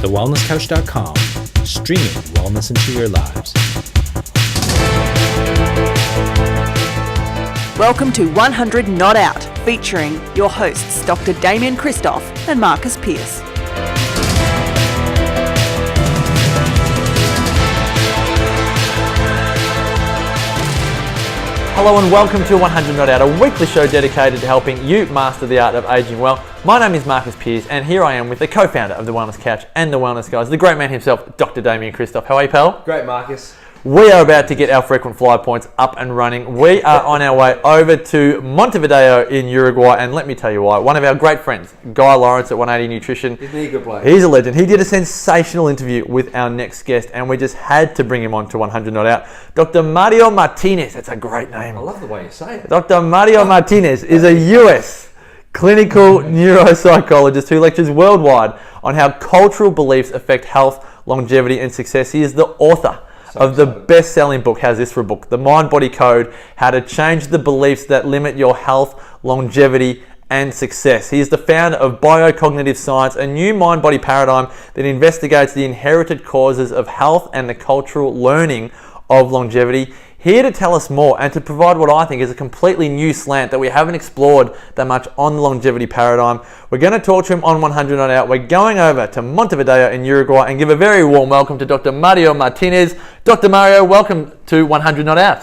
thewellnesscouch.com, streaming wellness into your lives. Welcome to 100 Not Out, featuring your hosts Dr. Damian Christoph and Marcus Pierce. Hello and welcome to 100 Not Out, a weekly show dedicated to helping you master the art of aging well. My name is Marcus Pierce and here I am with the co-founder of The Wellness Couch and The Wellness Guys, the great man himself, Dr. Damian Christoph. How are you, pal? Great, Marcus. We are about to get our frequent flyer points up and running. We are on our way over to Montevideo in Uruguay, and let me tell you why. One of our great friends, Guy Lawrence at 180 Nutrition. Isn't he a good bloke? He's a legend. He did a sensational interview with our next guest, and we just had to bring him on to 100 Not Out. Dr. Mario Martinez. That's a great name. I love the way you say it. Dr. Mario Martinez is a US clinical neuropsychologist who lectures worldwide on how cultural beliefs affect health, longevity, and success. He is the author of the best-selling book, how's this for a book? The Mind-Body Code, How to Change the Beliefs That Limit Your Health, Longevity, and Success. He is the founder of Biocognitive Science, a new mind-body paradigm that investigates the inherited causes of health and the cultural learning of longevity. Here to tell us more and to provide what I think is a completely new slant that we haven't explored that much on the longevity paradigm. We're going to talk to him on 100 Not Out. We're going over to Montevideo in Uruguay and give a very warm welcome to Dr. Mario Martinez. Dr. Mario, welcome to 100 Not Out.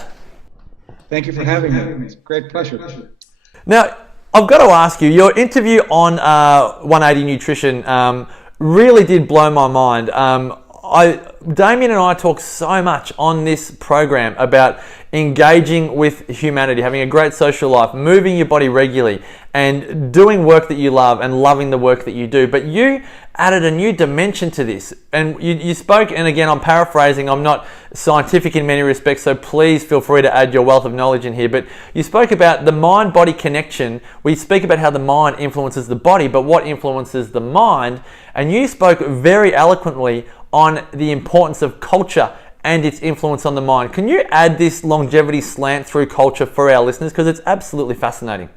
Thank you for having me. It's a great pleasure. Now, I've got to ask you, your interview on 180 Nutrition really did blow my mind. Damian and I talk so much on this program about engaging with humanity, having a great social life, moving your body regularly, and doing work that you love and loving the work that you do. But you added a new dimension to this, and you spoke, and again, I'm paraphrasing, I'm not scientific in many respects, so please feel free to add your wealth of knowledge in here, but you spoke about the mind-body connection. We speak about how the mind influences the body, but what influences the mind, and you spoke very eloquently on the importance of culture and its influence on the mind. Can you add this longevity slant through culture for our listeners? Because it's absolutely fascinating.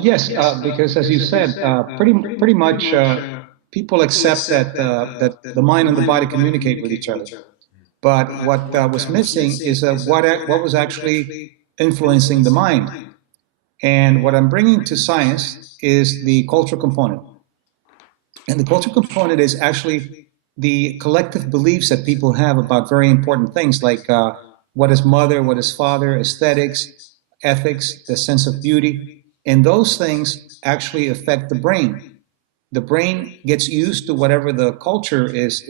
Yes, because as you said, pretty much people accept that the mind and the body communicate with each other. But what was missing is what was actually influencing the mind. And what I'm bringing to science is the cultural component. And the cultural component is actually the collective beliefs that people have about very important things like what is mother, what is father, aesthetics, ethics, the sense of beauty. And those things actually affect the brain. The brain gets used to whatever the culture is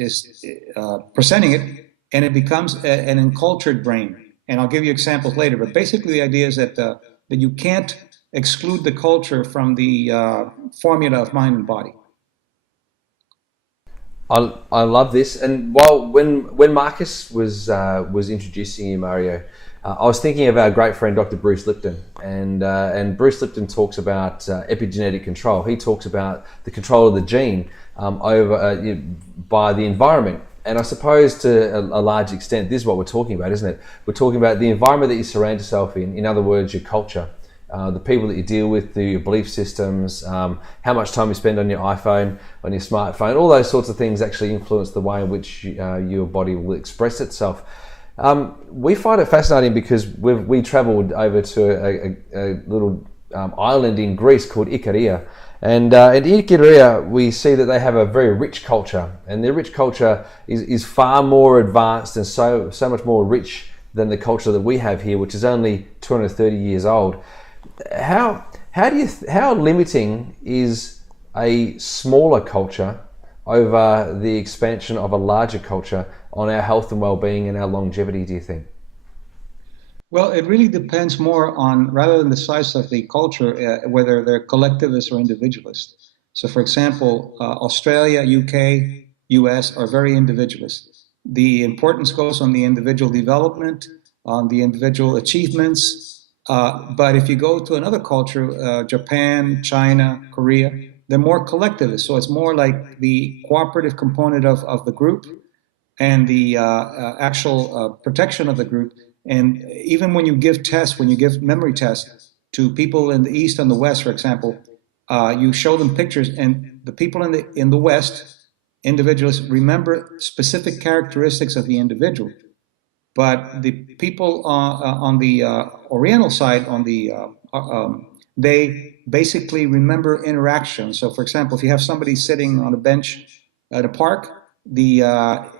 presenting it, and it becomes an encultured brain. And I'll give you examples later. But basically the idea is that you can't exclude the culture from the formula of mind and body. I love this. And when Marcus was introducing you, Mario, I was thinking of our great friend Dr. Bruce Lipton, and Bruce Lipton talks about epigenetic control. He talks about the control of the gene over by the environment. And I suppose to a large extent, this is what we're talking about, isn't it? We're talking about the environment that you surround yourself in other words, your culture. The people that you deal with, your belief systems, how much time you spend on your iPhone, on your smartphone, all those sorts of things actually influence the way in which your body will express itself. We find it fascinating because we travelled over to a little island in Greece called Ikaria. And in Ikaria, we see that they have a very rich culture, and their rich culture is far more advanced and so much more rich than the culture that we have here, which is only 230 years old. How limiting is a smaller culture over the expansion of a larger culture on our health and well-being and our longevity, do you think? Well, it really depends more on, rather than the size of the culture, whether they're collectivist or individualist. So for example, Australia, UK, US are very individualist. The importance goes on the individual development, on the individual achievements. But if you go to another culture, Japan, China, Korea, they're more collectivist. So it's more like the cooperative component of the group and the actual protection of the group. And even when you give tests, when you give memory tests to people in the East and the West, for example, you show them pictures, and the people in the West, individuals remember specific characteristics of the individual, but the people on the Oriental side, they basically remember interaction. So, for example, if you have somebody sitting on a bench at a park, the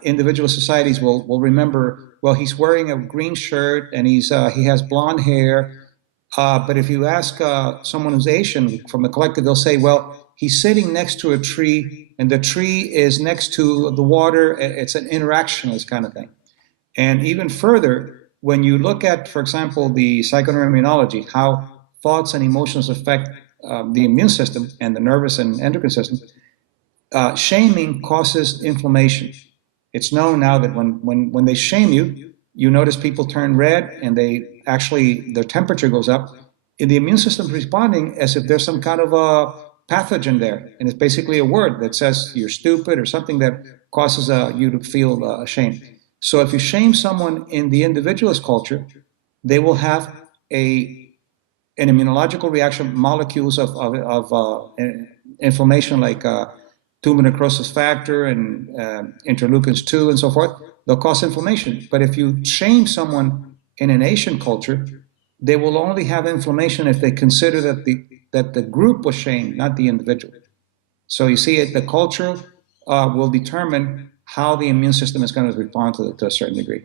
individual societies will remember. Well, he's wearing a green shirt and he has blonde hair. But if you ask someone who's Asian from the collective, they'll say, well, he's sitting next to a tree, and the tree is next to the water. It's an interactionist kind of thing. And even further, when you look at, for example, the psychoneuroimmunology, how thoughts and emotions affect the immune system and the nervous and endocrine system, shaming causes inflammation. It's known now that when they shame you, you notice people turn red and their temperature goes up. And the immune system is responding as if there's some kind of a pathogen there. And it's basically a word that says you're stupid or something that causes you to feel ashamed. So if you shame someone in the individualist culture, they will have an immunological reaction, molecules of inflammation like tumor necrosis factor and interleukins 2 and so forth. They'll cause inflammation. But if you shame someone in an Asian culture, they will only have inflammation if they consider that the group was shamed, not the individual. So you see, the culture will determine how the immune system is going to respond to a certain degree.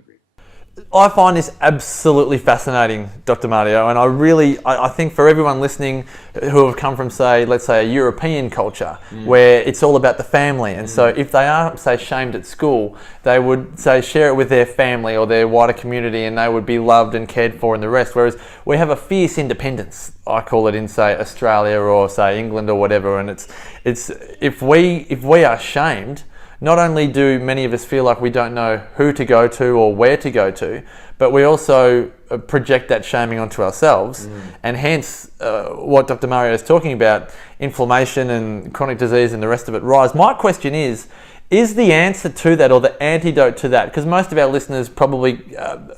I find this absolutely fascinating, Dr. Mario, and I think for everyone listening who have come from, say, let's say a European culture where it's all about the family, and so if they are, say, shamed at school, they would, say, share it with their family or their wider community, and they would be loved and cared for and the rest, whereas we have a fierce independence, I call it, in, say, Australia or, say, England or whatever, and it's if we are shamed, not only do many of us feel like we don't know who to go to or where to go to, but we also project that shaming onto ourselves. And hence, what Dr. Mario is talking about, inflammation and chronic disease and the rest of it rise. My question is the answer to that or the antidote to that, because most of our listeners probably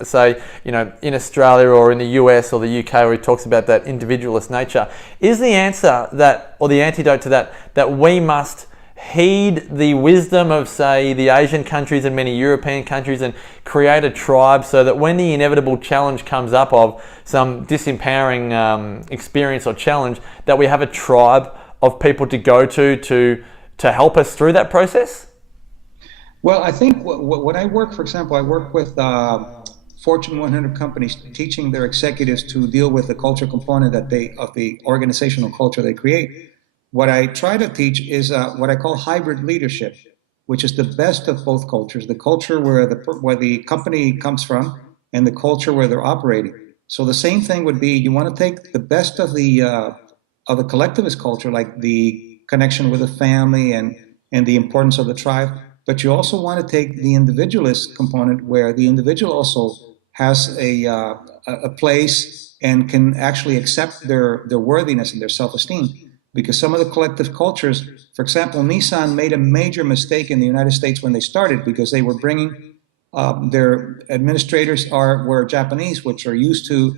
say, in Australia or in the US or the UK where he talks about that individualist nature, is the answer that, or the antidote to that we must heed the wisdom of, say, the Asian countries and many European countries and create a tribe so that when the inevitable challenge comes up of some disempowering experience or challenge, that we have a tribe of people to go to help us through that process? Well, I think when I work, for example, I work with Fortune 100 companies teaching their executives to deal with the culture component of the organizational culture they create. What I try to teach is what I call hybrid leadership, which is the best of both cultures, the culture where the company comes from and the culture where they're operating. So the same thing would be, you want to take the best of the collectivist culture, like the connection with the family and the importance of the tribe, but you also want to take the individualist component where the individual also has a place and can actually accept their worthiness and their self-esteem. Because some of the collective cultures, for example, Nissan made a major mistake in the United States when they started, because they were bringing their administrators were Japanese, which are used to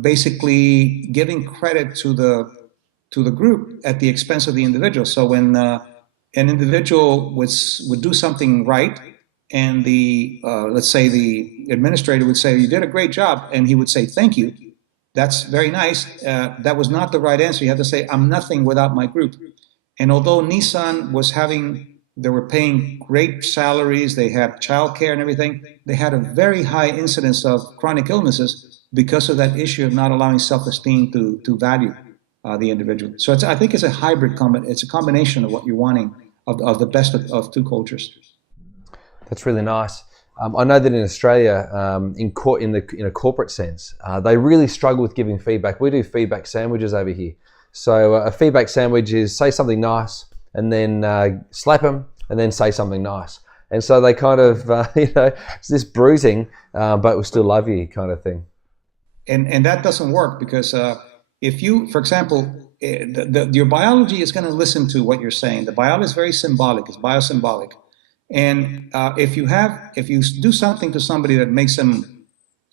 basically giving credit to the group at the expense of the individual. So when an individual would do something right, and let's say the administrator would say, "You did a great job," and he would say, "Thank you. That's very nice." That was not the right answer. You have to say, "I'm nothing without my group." And although Nissan they were paying great salaries, they had childcare and everything, they had a very high incidence of chronic illnesses because of that issue of not allowing self-esteem to value the individual. So I think it's a hybrid it's a combination of what you're wanting of the best of two cultures. That's really nice. I know that in Australia, in a corporate sense, they really struggle with giving feedback. We do feedback sandwiches over here. So a feedback sandwich is say something nice and then slap them and then say something nice. And so they kind of, it's this bruising, but we'll still love you kind of thing. And that doesn't work, because if you, for example, your biology is going to listen to what you're saying. The biology is very symbolic. It's biosymbolic. And if you do something to somebody that makes them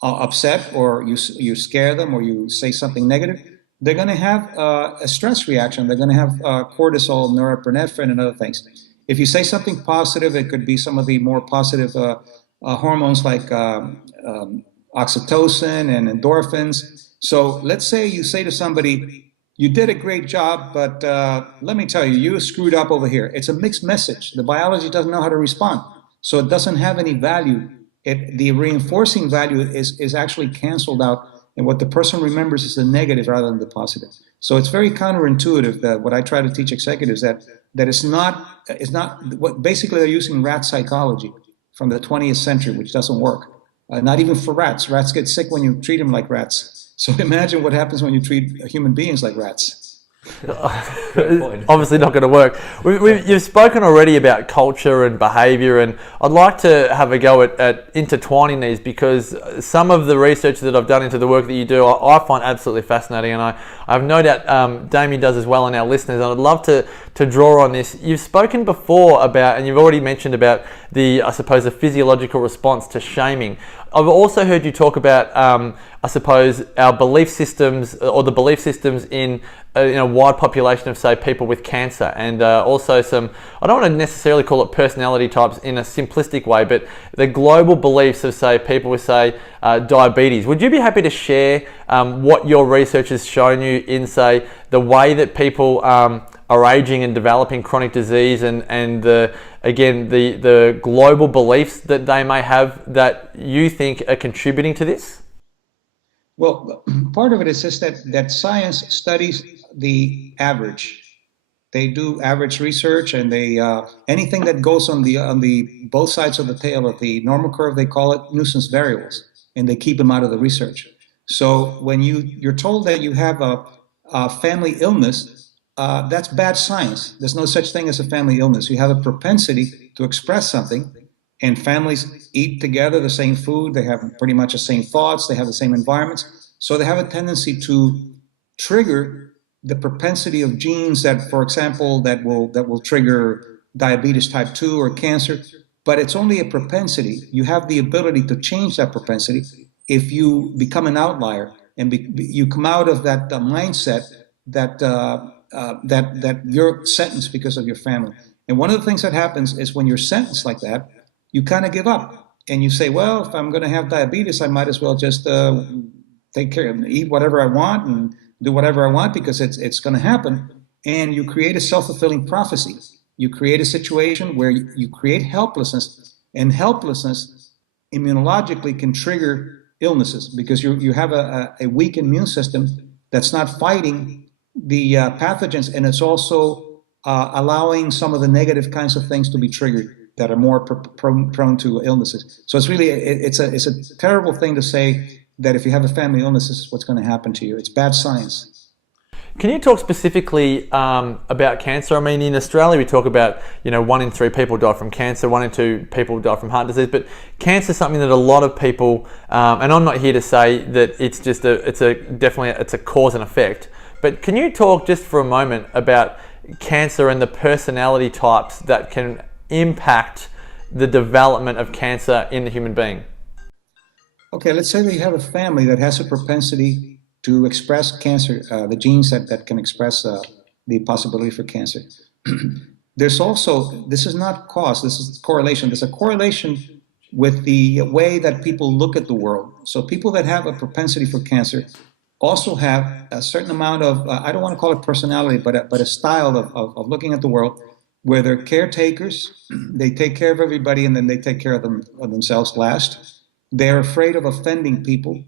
upset, or you scare them, or you say something negative, they're going to have a stress reaction. They're going to have cortisol, norepinephrine, and other things. If you say something positive, it could be some of the more positive hormones like oxytocin and endorphins. So let's say you say to somebody, you did a great job, but let me tell you, you screwed up over here. It's a mixed message. The biology doesn't know how to respond. So it doesn't have any value. The reinforcing value is actually canceled out. And what the person remembers is the negative rather than the positive. So it's very counterintuitive that what I try to teach executives that it's not what basically they're using rat psychology from the 20th century, which doesn't work. Not even for rats. Rats get sick when you treat them like rats. So imagine what happens when you treat human beings like rats. Obviously not going to work. You've spoken already about culture and behaviour, and I'd like to have a go at intertwining these, because some of the research that I've done into the work that you do I find absolutely fascinating, and I have no doubt Damian does as well, and our listeners, and I'd love to draw on this. You've spoken before about, and you've already mentioned about the physiological response to shaming. I've also heard you talk about our belief systems, or the belief systems in a wide population of, say, people with cancer, and also some, I don't want to necessarily call it personality types in a simplistic way, but the global beliefs of, say, people with, say, diabetes. Would you be happy to share what your research has shown you in, say, the way that people are aging and developing chronic disease, and the global beliefs that they may have that you think are contributing to this? Well, part of it is just that science studies the average. They do average research, and they anything that goes on the both sides of the tail of the normal curve, they call it nuisance variables, and they keep them out of the research. So when you're told that you have a family illness, that's bad science. There's no such thing as a family illness. You have a propensity to express something, and families eat together the same food. They have pretty much the same thoughts. They have the same environments. So they have a tendency to trigger the propensity of genes that, for example, that will trigger diabetes type 2 or cancer. But it's only a propensity. You have the ability to change that propensity if you become an outlier and you come out of that mindset that you're sentenced because of your family. And one of the things that happens is when you're sentenced like that, you kind of give up and you say, well, if I'm going to have diabetes, I might as well just take care of eat whatever I want and do whatever I want, because it's going to happen. And you create a self-fulfilling prophecy. You create a situation where you create helplessness, and helplessness immunologically can trigger illnesses, because you have a weak immune system that's not fighting the pathogens, and it's also allowing some of the negative kinds of things to be triggered that are more prone to illnesses. So it's really it's a terrible thing to say that if you have a family illness, this is what's going to happen to you. It's bad science. Can you talk specifically about cancer? I mean, in Australia, we talk about 1 in 3 people die from cancer, 1 in 2 people die from heart disease. But cancer is something that a lot of people, and I'm not here to say that it's just it's a cause and effect. But can you talk just for a moment about cancer and the personality types that can impact the development of cancer in the human being? Okay, let's say that you have a family that has a propensity to express cancer, the genes that can express the possibility for cancer. There's also, this is not cause, this is correlation. There's a correlation with the way that people look at the world. So people that have a propensity for cancer also have a certain amount of, I don't want to call it personality, but a style of looking at the world, where they're caretakers. They take care of everybody, and then they take care of themselves last. They're afraid of offending people.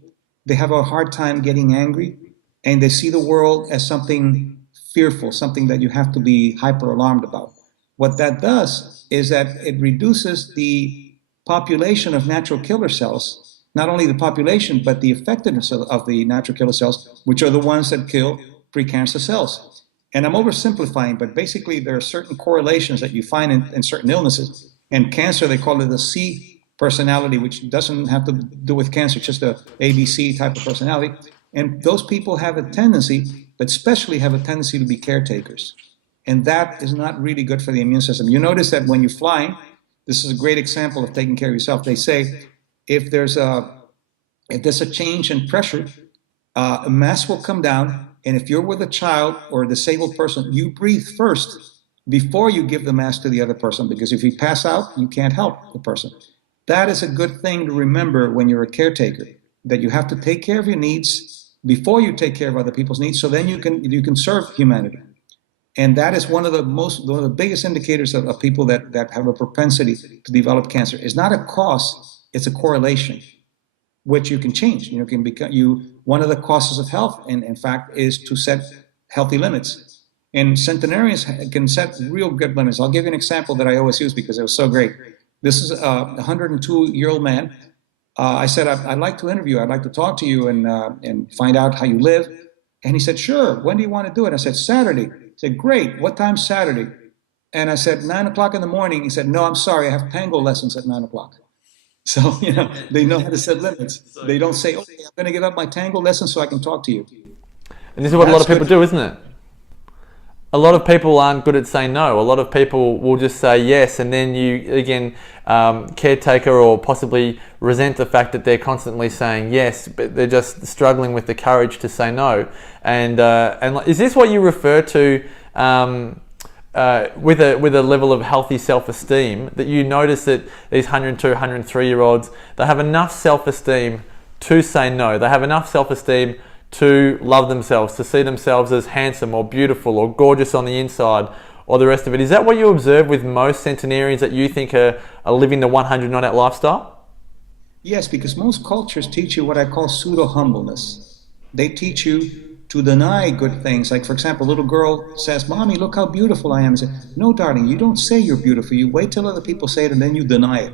They have a hard time getting angry, and they see the world as something fearful, something that you have to be hyper alarmed about. What that does is that it reduces the population of natural killer cells, not only the population, but the effectiveness of the natural killer cells, which are the ones that kill precancer cells. And I'm oversimplifying, but basically there are certain correlations that you find in certain illnesses. And cancer, they call it the C personality, which doesn't have to do with cancer, it's just a ABC type of personality. And those people have a tendency, but especially have a tendency to be caretakers. And that is not really good for the immune system. You notice that when you're flying, this is a great example of taking care of yourself. They say if there's a change in pressure, a mass will come down And if you're with a child or a disabled person, you breathe first before you give the mask to the other person, because if you pass out, you can't help the person. That is a good thing to remember when you're a caretaker, that you have to take care of your needs before you take care of other people's needs, so then you can serve humanity. And that is one of the biggest indicators of people that have a propensity to develop cancer. It's not a cause, it's a correlation, which you can change. You know, can become one of the causes of health, in fact, is to set healthy limits. And centenarians can set real good limits. I'll give you an example that I always use because it was so great. This is a 102-year-old man. I said, I'd like to interview you. I'd like to talk to you and find out how you live. And he said, sure. When do you want to do it? I said, Saturday. He said, great. What time Saturday? And I said, 9 o'clock in the morning. He said, no, I'm sorry. I have tango lessons at 9 o'clock. So, they know how to set limits. They don't say, okay, I'm going to give up my tango lessons so I can talk to you. And this is what a lot of people do, isn't it? A lot of people aren't good at saying no. A lot of people will just say yes, and then you, again, caretaker or possibly resent the fact that they're constantly saying yes, but they're just struggling with the courage to say no. And is this what you refer to with a level of healthy self-esteem, that you notice that these 102, 103-year-olds, they have enough self-esteem to say no. They have enough self-esteem to love themselves, to see themselves as handsome or beautiful or gorgeous on the inside, or the rest of it. Is that what you observe with most centenarians that you think are living the 100 not out lifestyle? Yes, because most cultures teach you what I call pseudo-humbleness. They teach you to deny good things. Like, for example, a little girl says, Mommy, look how beautiful I am. I say, no, darling, you don't say you're beautiful. You wait till other people say it and then you deny it.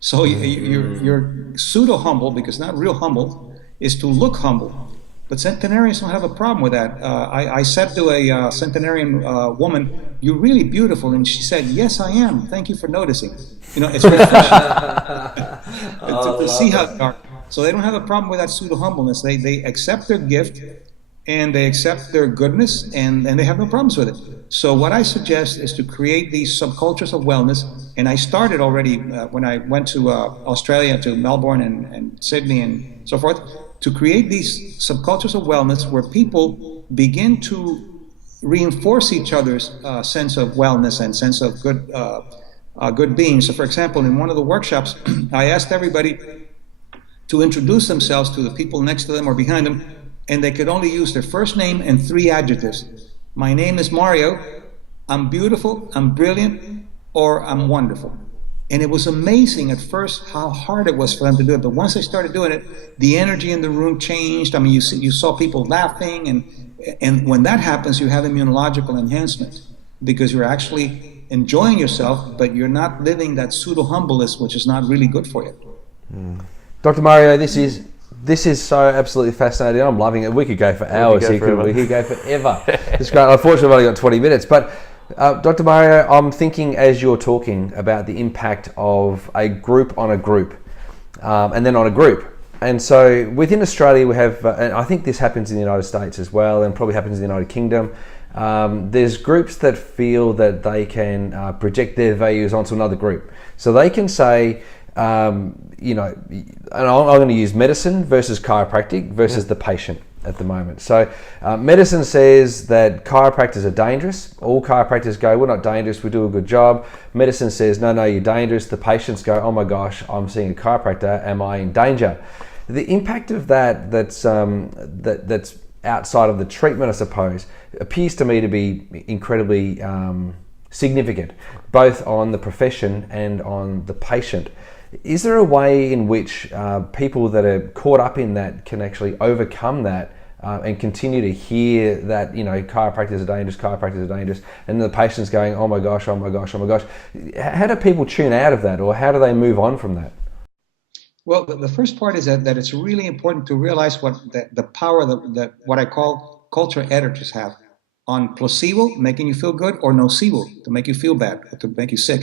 So you're pseudo-humble, because not real humble is to look humble. But centenarians don't have a problem with that. I said to a centenarian woman, you're really beautiful. And she said, yes, I am. Thank you for noticing. It's refreshing to see how they are. So they don't have a problem with that pseudo-humbleness. They accept their gift and they accept their goodness, and they have no problems with it. So what I suggest is to create these subcultures of wellness. And I started already when I went to Australia, to Melbourne and Sydney and so forth, to create these subcultures of wellness where people begin to reinforce each other's sense of wellness and sense of good being. So, for example, in one of the workshops, I asked everybody to introduce themselves to the people next to them or behind them, and they could only use their first name and 3 adjectives. My name is Mario, I'm beautiful, I'm brilliant, or I'm wonderful. And it was amazing at first how hard it was for them to do it. But once they started doing it, the energy in the room changed. I mean, you saw people laughing. And when that happens, you have immunological enhancement, because you're actually enjoying yourself, but you're not living that pseudo-humbleness, which is not really good for you. Dr. Mario, this is so absolutely fascinating. I'm loving it. We could go for hours here. We could go forever. It's great. Unfortunately, I've only got 20 minutes. But Dr. Mario, I'm thinking as you're talking about the impact of a group on a group, and then on a group. And so within Australia, we have, and I think this happens in the United States as well, and probably happens in the United Kingdom. There's groups that feel that they can project their values onto another group. So they can say, and I'm going to use medicine versus chiropractic versus the patient at the moment. So medicine says that chiropractors are dangerous. All chiropractors go, we're not dangerous, we do a good job. Medicine says, no, you're dangerous. The patients go, oh my gosh, I'm seeing a chiropractor, am I in danger? The impact of that's outside of the treatment, I suppose, appears to me to be incredibly significant, both on the profession and on the patient. Is there a way in which people that are caught up in that can actually overcome that and continue to hear that, chiropractors are dangerous, and the patient's going, oh my gosh, oh my gosh, oh my gosh. How do people tune out of that, or how do they move on from that? Well, the first part is that it's really important to realize what the power that what I call culture editors have on placebo, making you feel good, or nocebo, to make you feel bad, or to make you sick.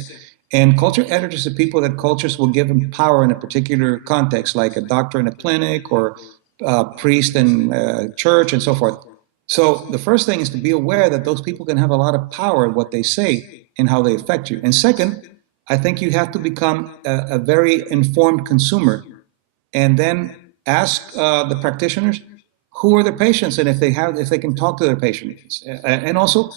And culture editors are people that cultures will give them power in a particular context, like a doctor in a clinic or a priest in a church and so forth. So the first thing is to be aware that those people can have a lot of power in what they say and how they affect you. And second, I think you have to become a very informed consumer, and then ask the practitioners, who are the patients, and if they can talk to their patients, and also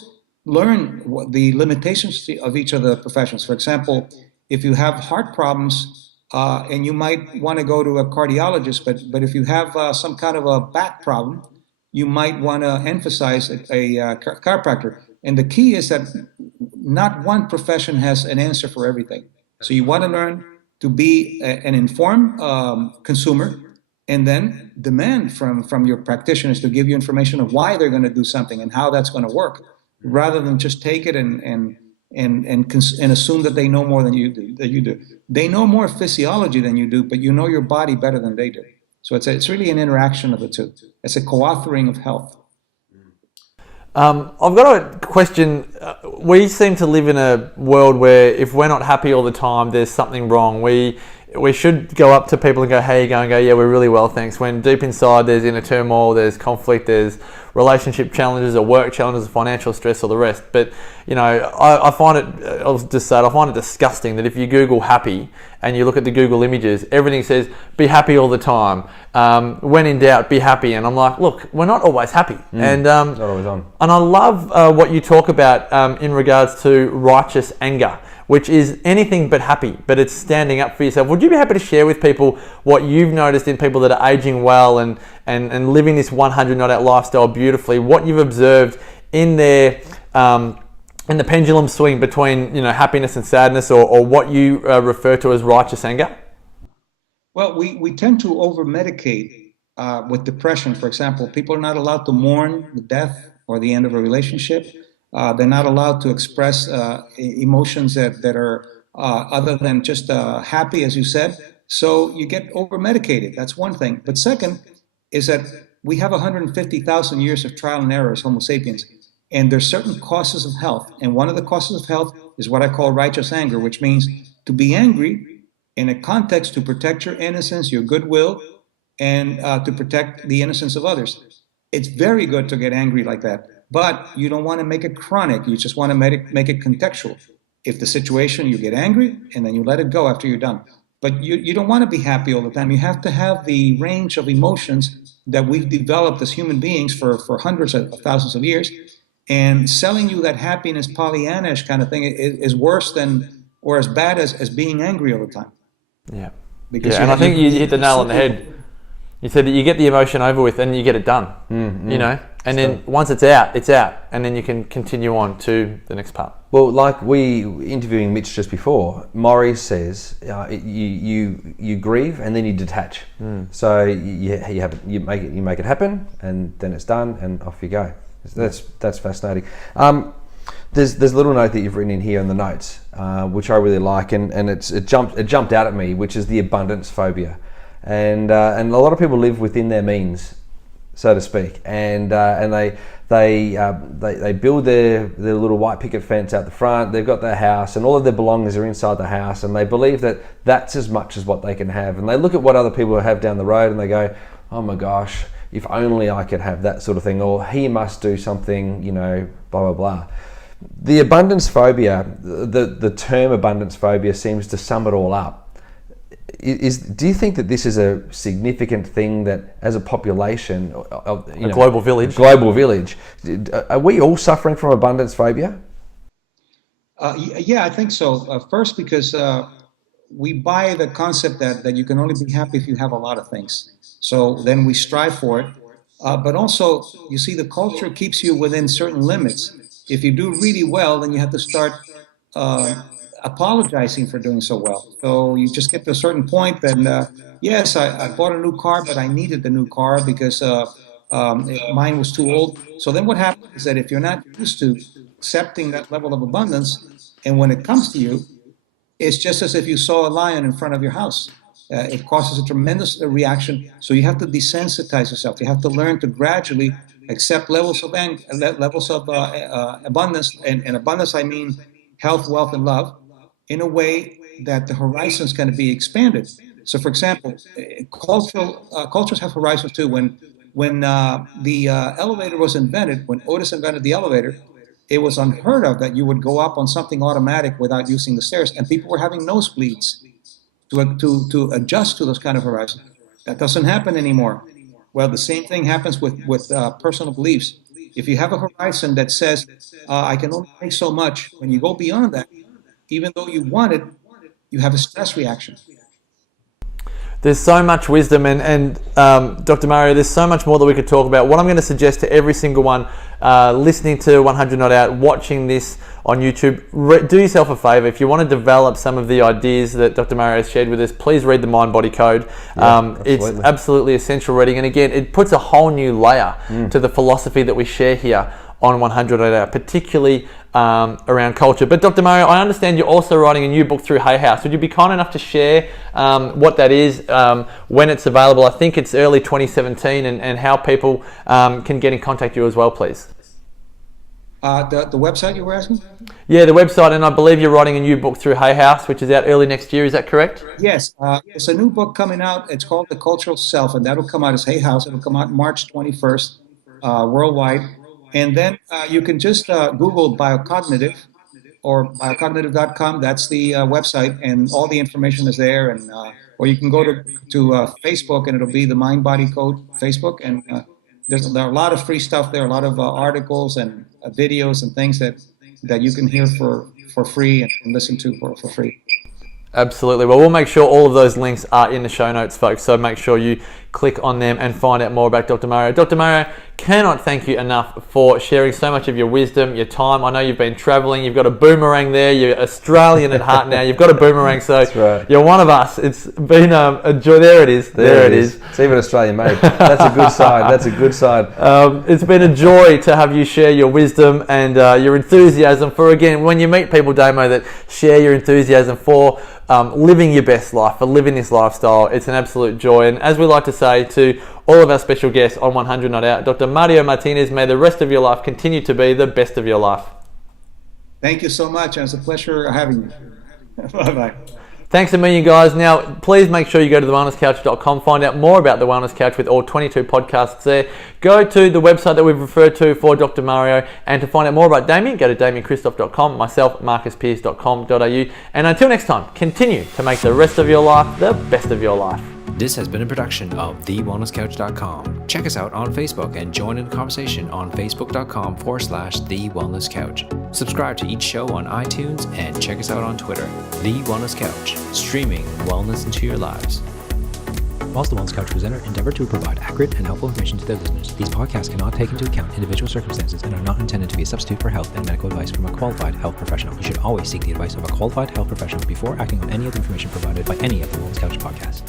learn what the limitations of each of the professions. For example, if you have heart problems, and you might want to go to a cardiologist, but if you have some kind of a back problem, you might want to emphasize a chiropractor. And the key is that not one profession has an answer for everything. So you want to learn to be an informed consumer, and then demand from your practitioners to give you information of why they're going to do something and how that's going to work, rather than just take it and assume that they know more than you do. They know more physiology than you do, but you know your body better than they do. So it's really an interaction of the two. It's a co-authoring of health. I've got a question. We seem to live in a world where if we're not happy all the time, there's something wrong. We should go up to people and go, "How you going?" Go, "Yeah, we're really well, thanks." When deep inside there's inner turmoil, there's conflict, there's relationship challenges or work challenges, financial stress, or the rest. But I find it. I'll just say it. I find it disgusting that if you Google happy and you look at the Google images, everything says be happy all the time. When in doubt, be happy. And I'm like, look, we're not always happy, and Not always on. And I love what you talk about in regards to righteous anger, which is anything but happy, but it's standing up for yourself. Would you be happy to share with people what you've noticed in people that are aging well and living this 100 not out lifestyle beautifully, what you've observed in their in the pendulum swing between happiness and sadness, or what you refer to as righteous anger? Well, we tend to over-medicate with depression. For example, people are not allowed to mourn the death or the end of a relationship. They're not allowed to express emotions that are other than just happy, as you said. So you get over-medicated. That's one thing. But second is that we have 150,000 years of trial and error as Homo sapiens. And there's certain causes of health. And one of the causes of health is what I call righteous anger, which means to be angry in a context to protect your innocence, your goodwill, and to protect the innocence of others. It's very good to get angry like that, but you don't want to make it chronic. You just want to make it contextual. If the situation, you get angry and then you let it go after you're done. But you don't want to be happy all the time. You have to have the range of emotions that we've developed as human beings for hundreds of thousands of years. And selling you that happiness, Pollyannish kind of thing is worse than, or as bad as being angry all the time. Yeah. Because and I think you hit the nail on the head. You said that you get the emotion over with and you get it done, and then once it's out, and then you can continue on to the next part. Well, like we interviewing Mitch just before, Maury says you grieve and then you detach. So you make it happen, and then it's done, and off you go. That's fascinating. There's a little note that you've written in here in the notes, which I really like, and it jumped out at me, which is the abundance phobia, and a lot of people live within their means, so to speak, and they build their little white picket fence out the front. They've got their house, and all of their belongings are inside the house, and they believe that that's as much as what they can have, and they look at what other people have down the road, and they go, "Oh my gosh, if only I could have that sort of thing," or "He must do something, blah blah blah." The abundance phobia, the term abundance phobia seems to sum it all up. Do you think that this is a significant thing that, as a population, a global village, are we all suffering from abundance phobia? Yeah, I think so. First, because we buy the concept that you can only be happy if you have a lot of things. So then we strive for it. But also, you see, the culture keeps you within certain limits. If you do really well, then you have to start apologizing for doing so well. So you just get to a certain point that, yes, I bought a new car, but I needed the new car because mine was too old. So then what happens is that if you're not used to accepting that level of abundance, and when it comes to you, it's just as if you saw a lion in front of your house. It causes a tremendous reaction. So you have to desensitize yourself. You have to learn to gradually accept levels of abundance. And abundance, I mean health, wealth, and love, in a way that the horizons can be expanded. So, for example, cultures have horizons too. When the elevator was invented, when Otis invented the elevator, it was unheard of that you would go up on something automatic without using the stairs, and people were having nosebleeds to adjust to those kind of horizons. That doesn't happen anymore. Well, the same thing happens with personal beliefs. If you have a horizon that says, I can only make so much, when you go beyond that, even though you want it, you have a stress reaction. There's so much wisdom, and Dr. Mario, there's so much more that we could talk about. What I'm going to suggest to every single one listening to 100 Not Out, watching this on YouTube, do yourself a favor. If you want to develop some of the ideas that Dr. Mario has shared with us, please read the Mind Body Code. It's absolutely essential reading, and again, it puts a whole new layer to the philosophy that we share here on 100 Not Out, particularly around culture. But Dr. Mario, I understand you're also writing a new book through Hay House. Would you be kind enough to share what that is, when it's available? I think it's early 2017, and how people can get in contact with you as well, please. The website you were asking? Yeah, the website, and I believe you're writing a new book through Hay House, which is out early next year. Is that correct? Yes, it's a new book coming out. It's called The Cultural Self, and that'll come out as Hay House. It'll come out March 21st worldwide. And then you can just Google biocognitive or biocognitive.com. That's the website, and all the information is there. And or you can go to Facebook, and it'll be the Mind Body Code Facebook. And there are a lot of free stuff there, a lot of articles and videos and things that you can hear for free and listen to for free. Absolutely. Well, we'll make sure all of those links are in the show notes, folks. So make sure you click on them and find out more about Dr. Mario. Dr. Mario, cannot thank you enough for sharing so much of your wisdom, your time. I know you've been traveling. You've got a boomerang there. You're Australian at heart now. You've got a boomerang, so right. You're one of us. It's been a joy. There it is. There it is. It's even Australian made. That's a good side. That's a good side. It's been a joy to have you share your wisdom and your enthusiasm for, again, when you meet people, Damo, that share your enthusiasm for living your best life, for living this lifestyle. It's an absolute joy. And as we like to say to all of our special guests on 100 Not Out, Dr. Mario Martinez, may the rest of your life continue to be the best of your life. Thank you so much. It's a pleasure having you. Bye-bye. Thanks a million, guys. Now, please make sure you go to thewellnesscouch.com, find out more about The Wellness Couch with all 22 podcasts there. Go to the website that we've referred to for Dr. Mario, and to find out more about Damian, go to damianchristoph.com, myself, marcuspearce.com.au. And until next time, continue to make the rest of your life the best of your life. This has been a production of TheWellnessCouch.com. Check us out on Facebook and join in the conversation on Facebook.com/The Wellness Couch. Subscribe to each show on iTunes and check us out on Twitter. The Wellness Couch, streaming wellness into your lives. Whilst the Wellness Couch presenter endeavor to provide accurate and helpful information to their listeners, these podcasts cannot take into account individual circumstances and are not intended to be a substitute for health and medical advice from a qualified health professional. You should always seek the advice of a qualified health professional before acting on any of the information provided by any of the Wellness Couch podcasts.